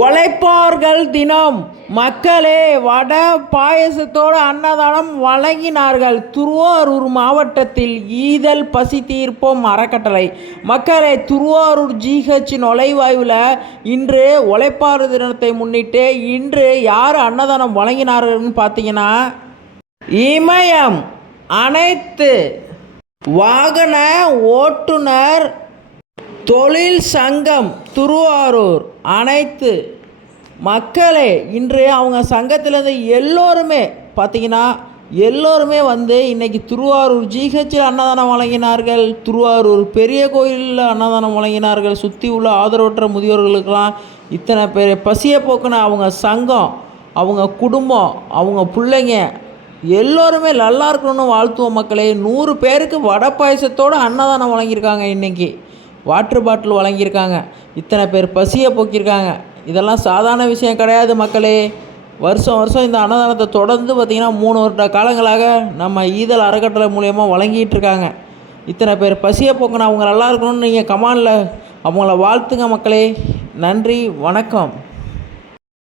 உழைப்பார்கள் தினம். மக்களே, வட பாயசத்தோடு அன்னதானம் வழங்கினார்கள். திருவாரூர் மாவட்டத்தில் ஈதல் பசி தீர்ப்போம் அறக்கட்டளை. மக்களே, திருவாரூர் ஜிஹெச் நுழைவாயுவில் இன்று உழைப்பார் தினத்தை முன்னிட்டு இன்று யார் அன்னதானம் வழங்கினார்கள்னு பார்த்தீங்கன்னா, இமயம் அனைத்து வாகன ஓட்டுநர் தொழில் சங்கம் திருவாரூர் அனைத்து மக்களே, இன்று அவங்க சங்கத்திலேருந்து எல்லோருமே பார்த்தீங்கன்னா எல்லோருமே வந்து இன்றைக்கி திருவாரூர் ஜிஹெச்சில் அன்னதானம் வழங்கினார்கள். திருவாரூர் பெரிய கோயிலில் அன்னதானம் வழங்கினார்கள். சுற்றி உள்ள ஆதரவற்ற முதியோர்களுக்கெல்லாம் இத்தனை பேர் பசியை போக்குன அவங்க சங்கம், அவங்க குடும்பம், அவங்க பிள்ளைங்க எல்லோருமே நல்லா இருக்கணும்னு வாழ்த்துவோம். மக்களே, 100 பேருக்கு வடை பாயசத்தோடு அன்னதானம் வழங்கியிருக்காங்க. இன்றைக்கி வாட்டர் பாட்டில் வழங்கியிருக்காங்க. இத்தனை பேர் பசியை போக்கியிருக்காங்க. இதெல்லாம் சாதாரண விஷயம் கிடையாது மக்களே. வருஷம் இந்த அன்னதானத்தை தொடர்ந்து பார்த்திங்கன்னா 3 வருட காலங்களாக நம்ம ஈதல் அறக்கட்டளை மூலயமா வழங்கிட்டு இருக்காங்க. இத்தனை பேர் பசியை போக்கணும், அவங்க நல்லா இருக்கணும்னு நீங்கள் கமாண்டில் அவங்கள வாழ்த்துங்க மக்களே. நன்றி, வணக்கம்.